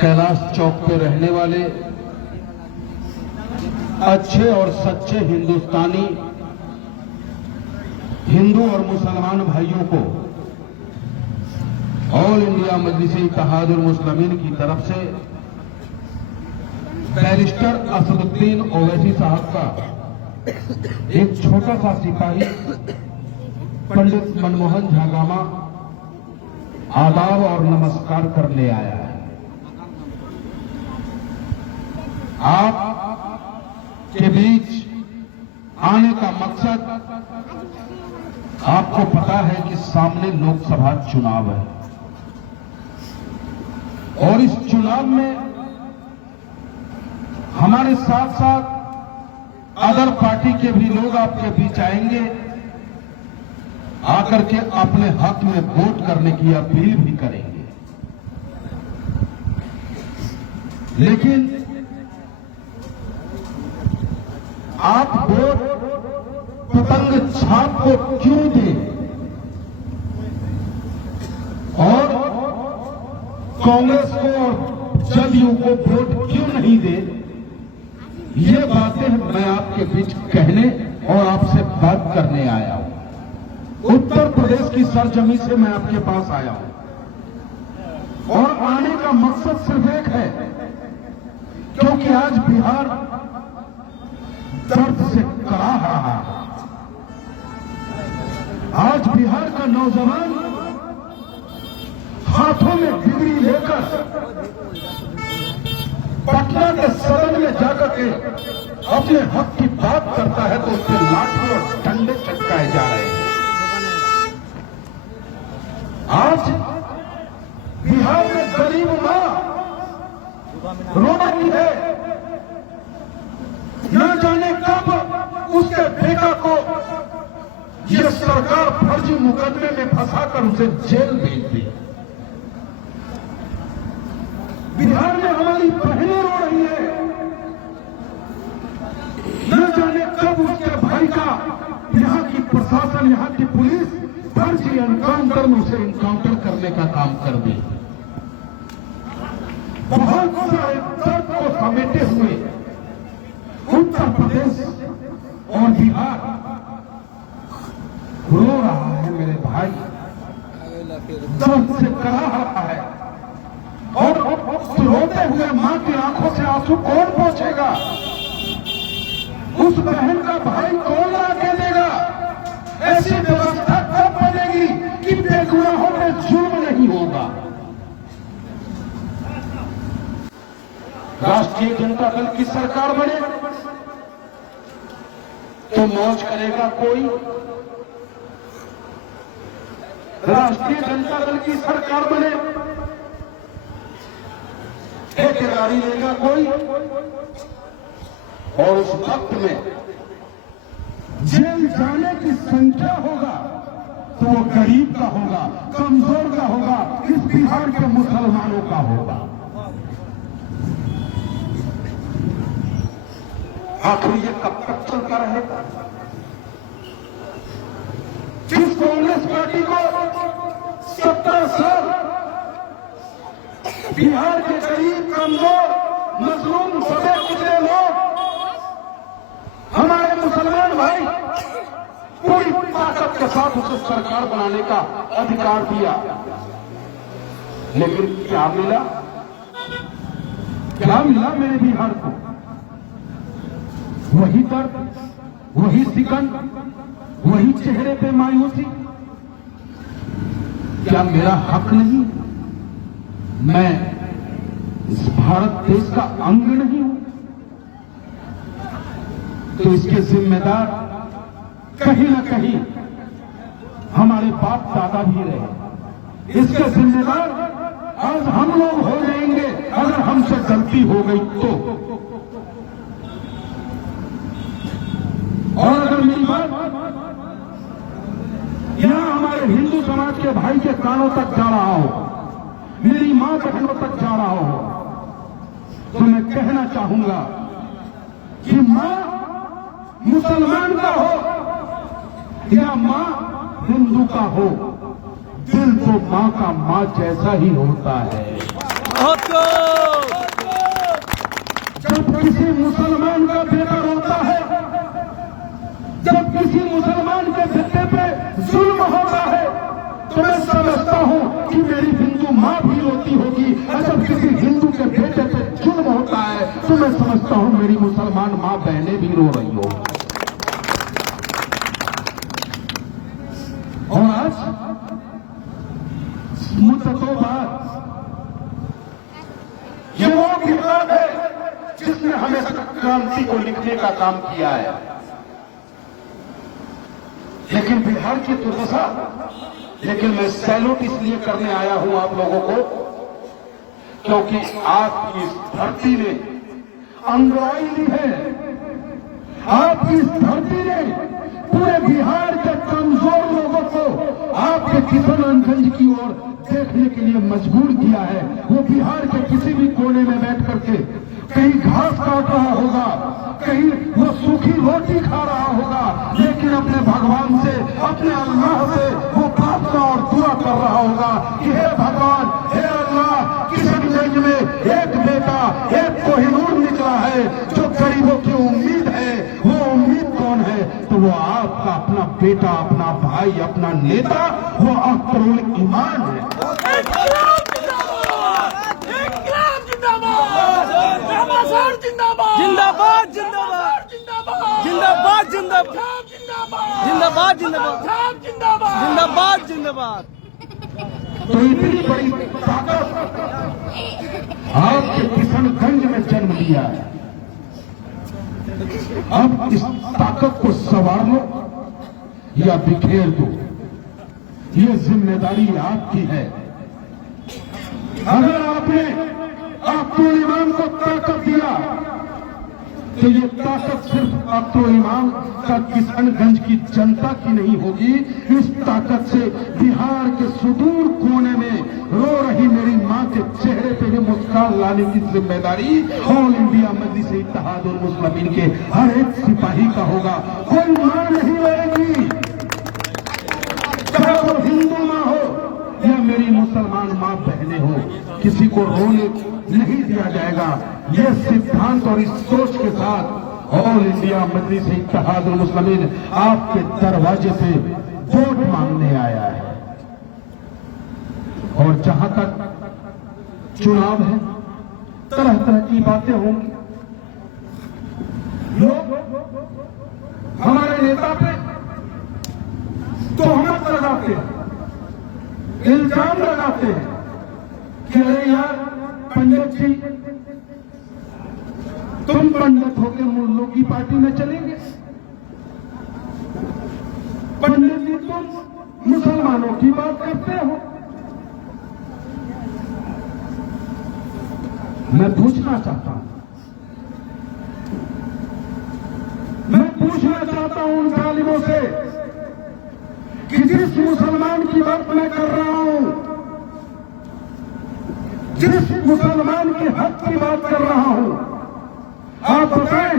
कैलाश चौक पे रहने वाले अच्छे और सच्चे हिंदुस्तानी हिंदू और मुसलमान भाइयों को ऑल इंडिया मजलिस-ए-इत्तेहादुल मुस्लिमीन की तरफ से बैरिस्टर असदुद्दीन ओवैसी साहब का एक छोटा सा सिपाही पंडित मनमोहन झागामा आदाब और नमस्कार करने आया है। आप के बीच आने का मकसद, आपको पता है कि सामने लोकसभा चुनाव है और इस चुनाव में हमारे साथ साथ अदर पार्टी के भी लोग आपके बीच आएंगे, आकर के अपने हक में वोट करने की अपील भी करेंगे। लेकिन आप वोट पतंग छाप को क्यों दें और कांग्रेस को और जदयू को वोट क्यों नहीं दें, ये बातें मैं आपके बीच कहने और आपसे बात करने आया हूं। उत्तर प्रदेश की सरजमी से मैं आपके पास आया हूं और आने का मकसद सिर्फ एक है, क्योंकि आज बिहार दर्द से कराह रहा है। आज बिहार का नौजवान हाथों में डिग्री लेकर पटना के सदन में जाकर के अपने हक की बात करता है तो उसके लाठी और डंडे चटकाए जा रहे हैं। आज बिहार में गरीब मां रो रही है, न जाने कब उसके बेटा को यह सरकार फर्जी मुकदमे में फंसाकर उसे जेल भेज दी। बिहार में हमारी बहनें रो रही है, न जाने कब उसके भाई का यहां की प्रशासन, यहां की पुलिस फर्जी एनकाउंटर में उसे एनकाउंटर करने का काम कर दे। बहुत सारे दर्द को समेटे हुए उत्तर प्रदेश और बिहार रो रहा है मेरे भाई, दर्द से कराह रहा है। और रोते हुए मां की आंखों से आंसू कौन पोंछेगा? उस बहन का भाई कौन ला के देगा? ऐसी व्यवस्था कब बनेगी कि बेगुनाहों पे जुल्म नहीं होगा? राष्ट्रीय जनता दल की सरकार बने तो मौज करेगा कोई, राष्ट्रीय जनता दल की सरकार बने ठेकेदारी लेगा कोई, और उस वक्त में जेल जाने की संख्या होगा तो वो गरीब का होगा, कमजोर का होगा, इस बिहार के मुसलमानों का होगा। आखिर ये कब तक चलता रहेगा? जिस कांग्रेस पार्टी को 17 साल बिहार के गरीब, कमजोर, मजलूम, सदे कुचले लोग, हमारे मुसलमान भाई पूरी ताकत के साथ उसे सरकार बनाने का अधिकार दिया, लेकिन क्या मिला? क्या मिला मेरे बिहार को? वही दर्द, वही सिकन, वही चेहरे पे मायूसी। क्या मेरा हक नहीं? मैं इस भारत देश का अंग नहीं हूं? तो इसके जिम्मेदार कहीं ना कहीं हमारे बाप दादा भी रहे। इसके जिम्मेदार आज हम लोग हो जाएंगे अगर हमसे गलती हो गई तो। और अगर मेरी बात यहां हमारे हिंदू समाज के भाई के कानों तक जा रहा हो, मेरी मां बहनों तक जा रहा हो, तो मैं कहना चाहूंगा कि मां मुसलमान का हो या मां हिंदू का हो, दिल तो मां का मां जैसा ही होता है। जब किसी मुसलमान का बेटा रोता है, जब किसी मुसलमान के बेटे पे जुल्म होता है, तो मैं समझता हूं कि मेरी हिंदू मां भी रोती होगी। और जब किसी हिंदू के बेटे पे जुल्म होता है, तो मैं समझता हूं मेरी मुसलमान मां बहनें भी रो रही हो। और आज मुद्दतों बाद ये वो किताब है जिसने हमें क्रांति को लिखने का काम किया है। लेकिन बिहार की दुर्दशा, लेकिन मैं सैल्यूट इसलिए करने आया हूं आप लोगों को, क्योंकि आपकी इस धरती ने अंगड़ाई ली है। आपकी इस धरती ने पूरे बिहार के कमजोर लोगों को आपके किशनगंज की ओर देखने के लिए मजबूर किया है। वो बिहार के किसी भी कोने में बैठ करके कहीं घास काट रहा होगा, कहीं वो सूखी रोटी खा रहा होगा, लेकिन अपने भगवान से, अपने अल्लाह से वो प्रार्थना और दुआ कर रहा होगा कि हे भगवान, हे अल्लाह, किशनगंज में एक बेटा, एक कोहिनूर निकला है जो गरीबों की उम्मीद है। वो उम्मीद कौन है? तो वो आपका अपना बेटा, अपना भाई, अपना नेता, वो अख्तरुल ईमान है। जिंदाबाद जिंदाबाद जिंदाबाद जिंदाबाद जिंदाबाद जिंदाबाद जिंदाबाद जिंदाबाद। तो इतनी बड़ी ताकत आपके किशनगंज में जन्म लिया है। अब इस ताकत को संवार लो या बिखेर दो, ये जिम्मेदारी आपकी है। अगर आपने अख्तरुल ईमान को ताकत दिया, तो ये ताकत सिर्फ अख्तरुल ईमान का किशनगंज की जनता की नहीं होगी। इस ताकत से बिहार के सुदूर कोने में रो रही मेरी मां के चेहरे पे ये मुस्कान लाने की जिम्मेदारी ऑल इंडिया मजलिस इत्तेहादुल मुस्लिमीन के हर एक सिपाही का होगा। कोई मां नहीं रोएगी, चाहे वो हिंदू मां हो या मेरी मुसलमान मां बहनें हो, किसी को रोने नहीं दिया जाएगा। यह सिद्धांत और इस सोच के साथ ऑल इंडिया मजलिस इत्तेहादुल मुस्लिमीन आपके दरवाजे पे वोट मांगने आया है। और जहां तक चुनाव है, तरह तरह की बातें होंगी। लोग हमारे नेता पे तोहमत लगाते हैं, इल्जाम लगाते हैं कि अरे यार पंडित जी, तुम पंडित होकर मुल्लों की पार्टी में चलेंगे, पंडित जी तुम मुसलमानों की बात करते हो। मैं पूछना चाहता हूं, मैं पूछना चाहता हूं उन तालिबों से कि जिस मुसलमान की बात मैं कर रहा हूं, जिस मुसलमान के हक की बात कर रहा हूं, आप बताएं,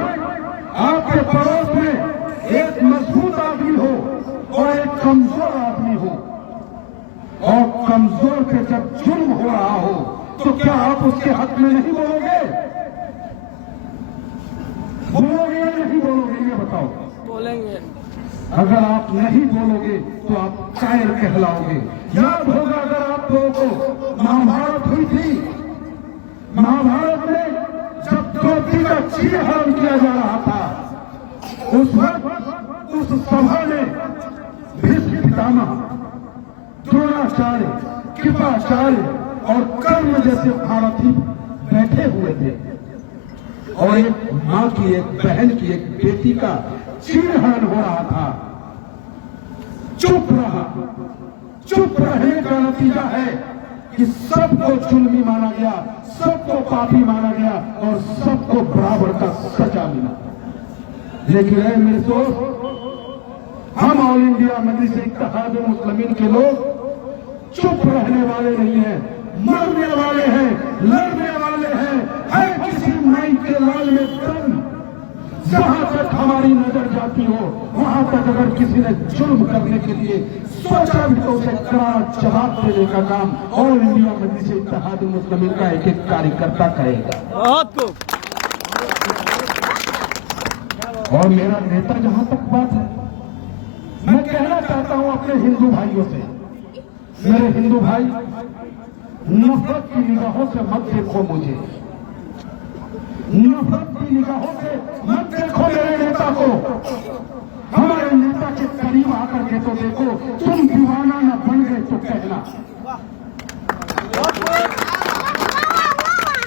आपके पड़ोस में एक मजबूत आदमी हो और एक कमजोर आदमी हो, और कमजोर पे जब जुल्म हो रहा हो, तो क्या आप उसके हक में नहीं बोलोगे? बोलोगे या नहीं बोलोगे, ये बताओ। बोलेंगे। अगर आप नहीं बोलोगे तो आप कायर कहलाओगे। याद होगा अगर आप लोगों को महाभारत हुई थी, महाभारत में जब द्रौपदी का चीरहरण किया जा रहा था, उस वक्त उस सभा में भीष्म पितामह, द्रोणाचार्य, कृपाचार्य और कर्ण जैसे महारथी बैठे हुए थे, और एक मां की, एक बहन की, एक बेटी का चीरहरण हो रहा था। चुप रहा। चुप रहने का नतीजा है कि सबको जुल्मी माना गया, सबको पापी माना गया और सबको बराबर का सजा मिला। लेकिन है मेरे दोस्त, हम ऑल इंडिया मजलिस इत्तेहादुल मुस्लिमीन के लोग चुप रहने वाले नहीं हैं, मरने वाले हैं, लड़ने वाले हैं। है किसी माई के लाल में दम, जहां तक हमारी नजर जाती हो, वहां तक अगर किसी ने जुल्म करने के लिए सोचा भी तो उसे करारा जवाब देने का काम ऑल इंडिया मजलिस इत्तेहादुल मुस्लिमीन का एक एक कार्यकर्ता करेगा। बहुत खूब। और मेरा नेता, जहां तक बात है, मैं कहना चाहता हूं अपने हिंदू भाइयों से, मेरे हिंदू भाई, नफरत की निगाहों से मत देखो मुझे, नफरत की निगाहों से मत देखो मेरे नेता को। हमारे नेता के करीब आकर के तो देखो, तुम दीवाना न बन गए तो कहना,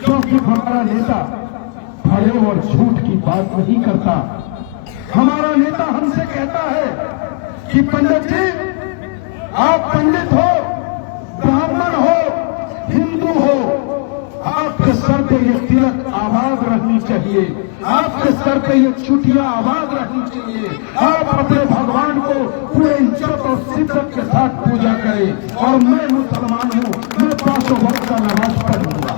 क्योंकि हमारा नेता फरेब और झूठ की बात नहीं करता। हमारा नेता हमसे कहता है कि पंडित जी, आप पंडित हो, ब्राह्मण हो, हिंदू हो, आपके सर पे ये तिलक आबाद रहनी चाहिए, आपके सर पे ये चुटिया आबाद रहनी चाहिए, आप अपने भगवान को पूरे इज्जत और शिद्दत के साथ पूजा करें। और मैं मुसलमान हूँ, मैं 5 वक्त का नमाज पढ़ूंगा।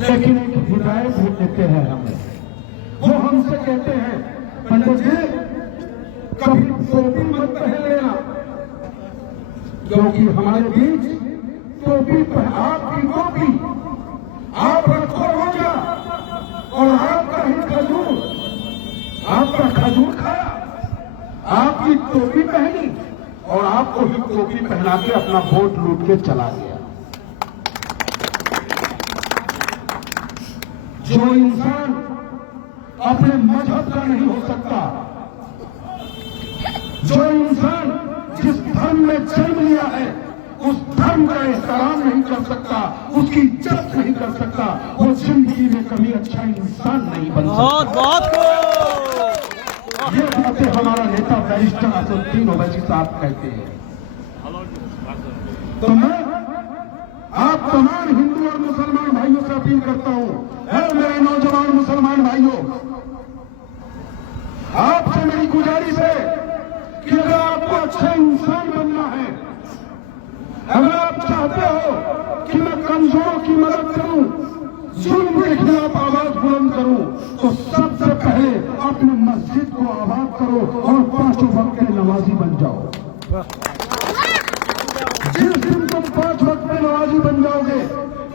लेकिन एक हिदायत भी देते हैं हमें, वो हमसे कहते हैं, पंडित जी कभी टोपी मत पहन लेना, क्योंकि हमारे बीच टोपी आपकी टोपी आप रखो रोजा, और आपका ही खजूर, आपका खजूर खाया, आपकी टोपी पहनी, और आपको ही टोपी पहना के अपना वोट लूट के चला गया। जो इंसान अपने मजहब का नहीं हो सकता, जो इंसान जिस धर्म में जन्म लिया है उस धर्म का एहतराम नहीं कर सकता, उसकी इज्जत नहीं कर सकता, वो जिंदगी में कभी अच्छा इंसान नहीं बन सकता। बहुत ये बातें हमारा नेता बैरिस्टर असदुद्दीन ओवैसी साहब कहते हैं। तो मैं आप तमाम हिंदू और मुसलमान भाइयों से अपील करता हूं, है मेरे नौजवान मुसलमान भाइयों, आपसे मेरी गुजारिश है कि अगर आपको अच्छा इंसान बनना है, अगर आप चाहते हो कि मैं कमजोरों की मदद करूं, जुल्म के खिलाफ आवाज बुलंद करूं, तो सबसे पहले अपनी मस्जिद को आबाद करो और 5 वक्त के नमाजी बन जाओ। जिस दिन तुम 5 वक्त के नमाजी बन जाओगे,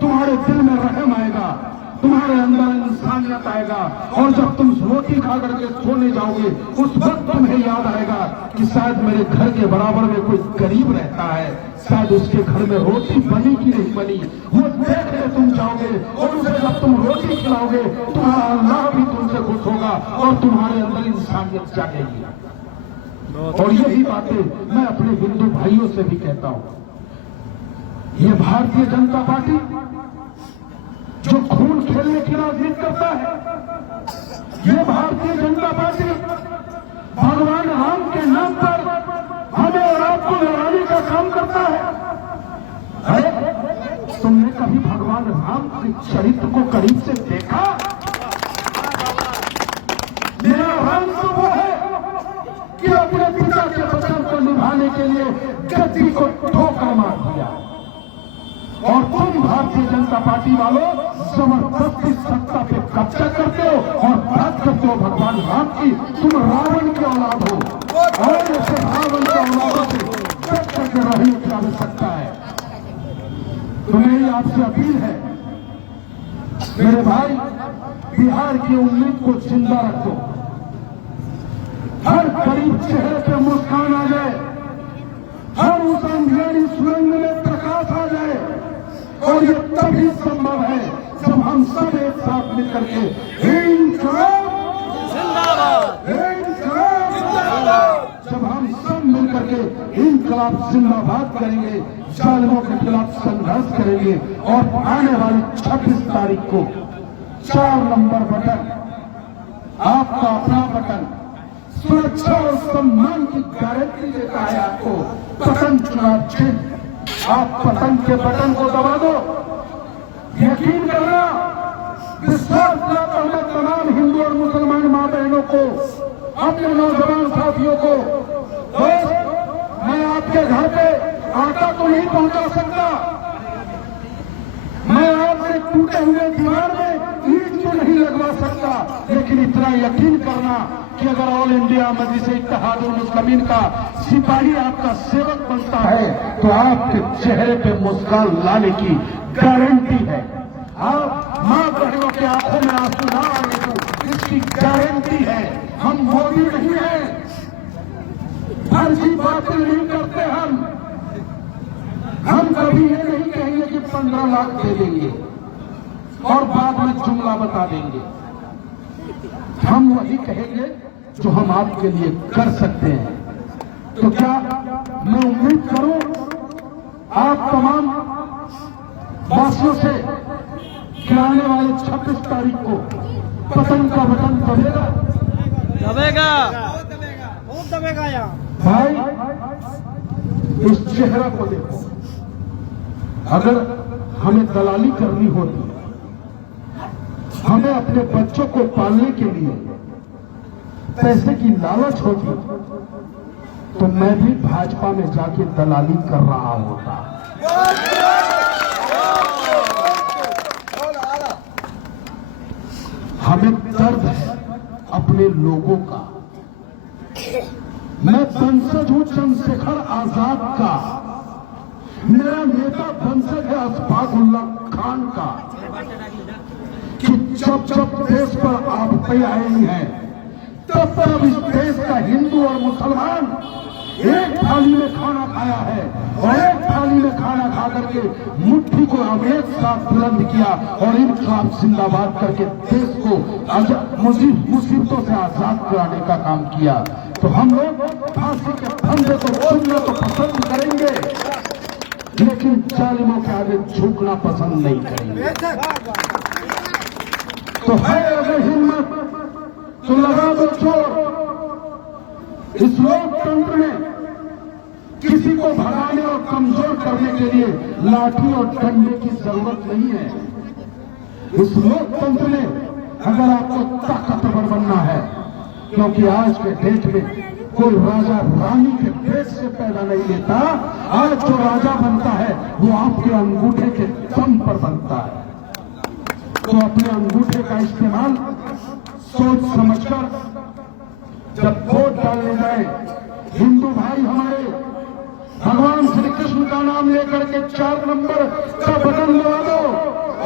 तुम्हारे दिल में रहम आएगा, तुम्हारे अंदर इंसानियत आएगा, और जब तुम रोटी खा करके सोने जाओगे, उस वक्त तुम्हें याद आएगा कि शायद मेरे घर के बराबर में कोई गरीब रहता है, शायद उसके घर में रोटी बनी कि नहीं बनी, वो देख के तुम जाओगे, और उसे जब तुम रोटी खिलाओगे, तुम्हारा अल्लाह भी तुमसे खुश होगा और तुम्हारे अंदर इंसानियत जागेगी। और यही बातें मैं अपने हिंदू भाइयों से भी कहता हूं। ये भारतीय जनता पार्टी जो खून खेलने की राजनीति करता है, ये भारतीय जनता पार्टी भगवान राम के नाम पर हमें और आपको लड़ाने का काम करता है। तुमने कभी भगवान राम के चरित्र को करीब से देखा? मेरा राम तो वो है कि अपने पिता के वचन को निभाने के लिए गद्दी को ठोकर मार दिया, और तुम भारतीय जनता पार्टी वालों जबरदस्ती सत्ता पे कब्जा करते हो और बात करते हो भगवान राम की। तुम रावण की औलाद हो, और ऐसे रावण की औलादों से कब तक रही जा सकता है। तो मेरी आपसे अपील है, मेरे भाई, बिहार की उम्मीद को जिंदा रखो, हर गरीब चेहरे पे मुस्कान आ जाए, हर उस अंधेरी सुरंग में प्रकाश आ जाए, और ये तभी संभव है जब हम सब एक साथ मिलकर के इंकलाब जिंदाबाद, इंकलाब जिंदाबाद, जब हम सब मिलकर के इंकलाब जिंदाबाद करेंगे, जालिमों के खिलाफ संघर्ष करेंगे, और आने वाली 26 तारीख को 4 नंबर बटन, आपका अपना बटन, सुरक्षा और सम्मान की गारंटी देता है आपको पतन चुनाव चिन्ह। आप पतन के बटन को दबा दो, यकीन करना, विश्वास दिलाता हूं तमाम हिंदू और मुसलमान मां बहनों को, अपने नौजवान साथियों को, मैं आपके घर पे आटा तो नहीं पहुंचा सकता, मैं आपके टूटे हुए दीवार में ईंट तो नहीं लगवा सकता, लेकिन इतना यकीन करना कि अगर ऑल इंडिया मजलिस इत्तेहादुल मुस्लिमीन का सिपाही आपका सेवक बनता है तो आपके चेहरे पे मुस्कान लाने की गारंटी है। आप मां बहनों आपके आंखों में आंसू ना आने दूं, इसकी गारंटी है। हम मोदी नहीं है, फर्जी बातें नहीं करते। हम कभी ये नहीं कहेंगे कि 15 लाख दे देंगे और बाद में जुमला बता देंगे। हम वही कहेंगे जो हम आपके लिए कर सकते हैं। तो क्या मैं उम्मीद करूं आप तमाम वासियों से कि आने वाले 26 तारीख को पतंग का बटन दबेगा, दबेगा, बहुत दबेगा यहाँ। भाई इस चेहरा को देखो। अगर हमें दलाली करनी होती, हमें अपने बच्चों को पालने के लिए पैसे की लालच होती, तो मैं भी भाजपा में जाके दलाली कर रहा होता। हमें दर्द है अपने लोगों का। मैं वंशज हूं चंद्रशेखर आजाद का, मेरा नेता वंशज है अशफाकुल्ला खान का। कि जब जब देश पर आपत्ति आई है, तब तब इस देश का हिंदू और मुसलमान एक थाली में खाना खाया है और एक थाली में खाना खा करके मुट्ठी को हम एक साथ बुलंद किया और इनकलाब जिंदाबाद करके देश को मुसीबतों से आजाद कराने का काम किया। तो हम लोग फांसी के फंदे को चुनना तो पसंद करेंगे, लेकिन जालिमों के आगे झुकना पसंद नहीं करेंगे। तो है अगर हिम्मत तो लगा दो जोर। इस लोकतंत्र में किसी को भगाने और कमजोर करने के लिए लाठी और डंडे की जरूरत नहीं है। इस लोकतंत्र में अगर आपको ताकतवर बनना है, क्योंकि आज के डेट में कोई राजा रानी के पेट से पैदा नहीं लेता। आज जो राजा बनता है वो आपके अंगूठे के दम पर बनता है। तो अपने अंगूठे का इस्तेमाल सोच समझकर जब वोट डालने जाए, हिंदू भाई हमारे भगवान श्री कृष्ण का नाम लेकर के 4 नंबर का बटन दबा दो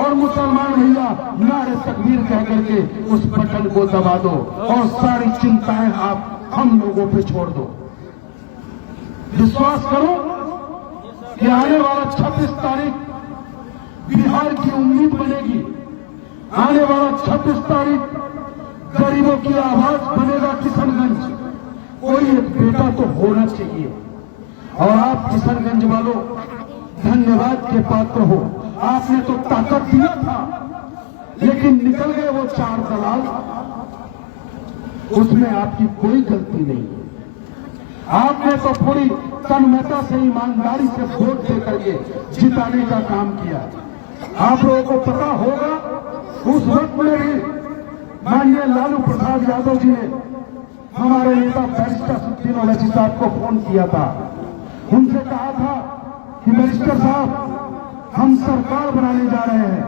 और मुसलमान भैया नारे तकबीर कह करके उस बटन को दबा दो और सारी चिंताएं आप हम लोगों पे छोड़ दो। विश्वास करो कि आने वाला 26 तारीख बिहार की उम्मीद बनेगी। आने वाला 26 तारीख गरीबों की आवाज बनेगा किशनगंज। कोई एक बेटा तो होना चाहिए। और आप किशनगंज वालों धन्यवाद के पात्र हो। आपने तो ताकत दिया था, लेकिन निकल गए वो 4 दलाल। उसमें आपकी कोई गलती नहीं है। आपने तो पूरी तन्मयता से ईमानदारी से वोट दे करके जिताने का काम किया। आप लोगों को पता होगा उस वक्त में भी माननीय लालू प्रसाद यादव जी ने हमारे नेता बैरिस्टर सुप्रीम ओवैसी साहब को फोन किया था। उनसे कहा था कि बैरिस्टर साहब हम सरकार बनाने जा रहे हैं,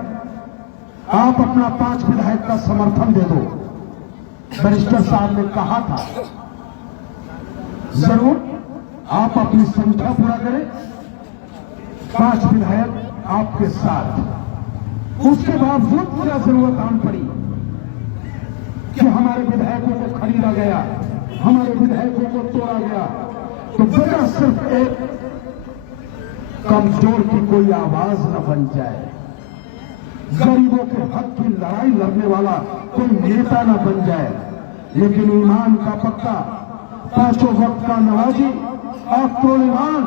आप अपना 5 विधायक का समर्थन दे दो। बैरिस्टर साहब ने कहा था जरूर आप अपनी संख्या पूरा करें, 5 विधायक आपके साथ। उसके बावजूद क्या जरूरत आन पड़ी कि हमारे विधायकों को खरीदा गया, हमारे विधायकों को तोड़ा गया। तो वजह सिर्फ एक कमजोर की कोई आवाज न बन जाए, गरीबों के हक की लड़ाई लड़ने वाला कोई नेता न बन जाए, लेकिन ईमान का पक्का, 5 वक्त का नवाजी और तोड़ीमान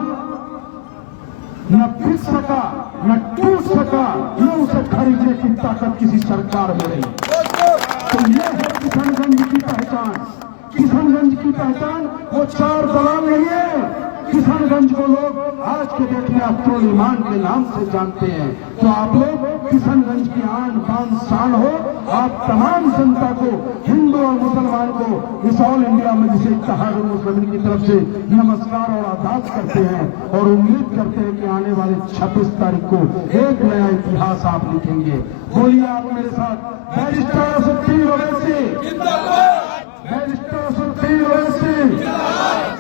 न बिक सका न टूट सका, न उसे खरीदने की ताकत किसी सरकार में नहीं। तो यह है किशनगंज की पहचान। किशनगंज की पहचान वो 4 दलाल नहीं है। किशनगंज को लोग आज के डेट में अब्दुल के नाम से जानते हैं। तो आप लोग किशनगंज की आन बान शान हो। आप तमाम जनता को, हिंदू और मुसलमान को इस ऑल इंडिया मजलिस इत्तेहाद मुस्लिमीन की तरफ से नमस्कार और आदाब करते हैं और उम्मीद करते हैं कि आने वाले 26 तारीख को एक नया इतिहास आप लिखेंगे। बोलिए आप मेरे साथ, बैरिस्टर सुप्रीम ओवैसी जिंदाबाद, बैरिस्टर सुप्रीम ओवैसी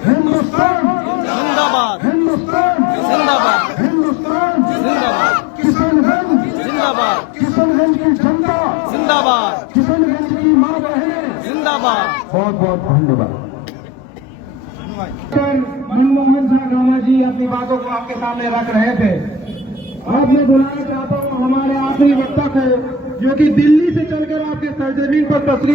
हिंदुस्तान जिंदाबाद, हिंदुस्तान जिंदाबाद, हिंदुस्तान जिंदाबाद, किशनगंज जिंदाबाद, किशनगंज की जनता जिंदाबाद। जिंदाबाद किशनगंज की मां बहनें जिंदाबाद। बहुत बहुत धन्यवाद। मनमोहन सिंह राणा जी अपनी बातों को आपके सामने रख रहे थे। अब मैं बुलाना चाहता हूँ हमारे आखिरी वक्ता को, जो कि दिल्ली से चलकर आपके सरजमीन पर तस्वीर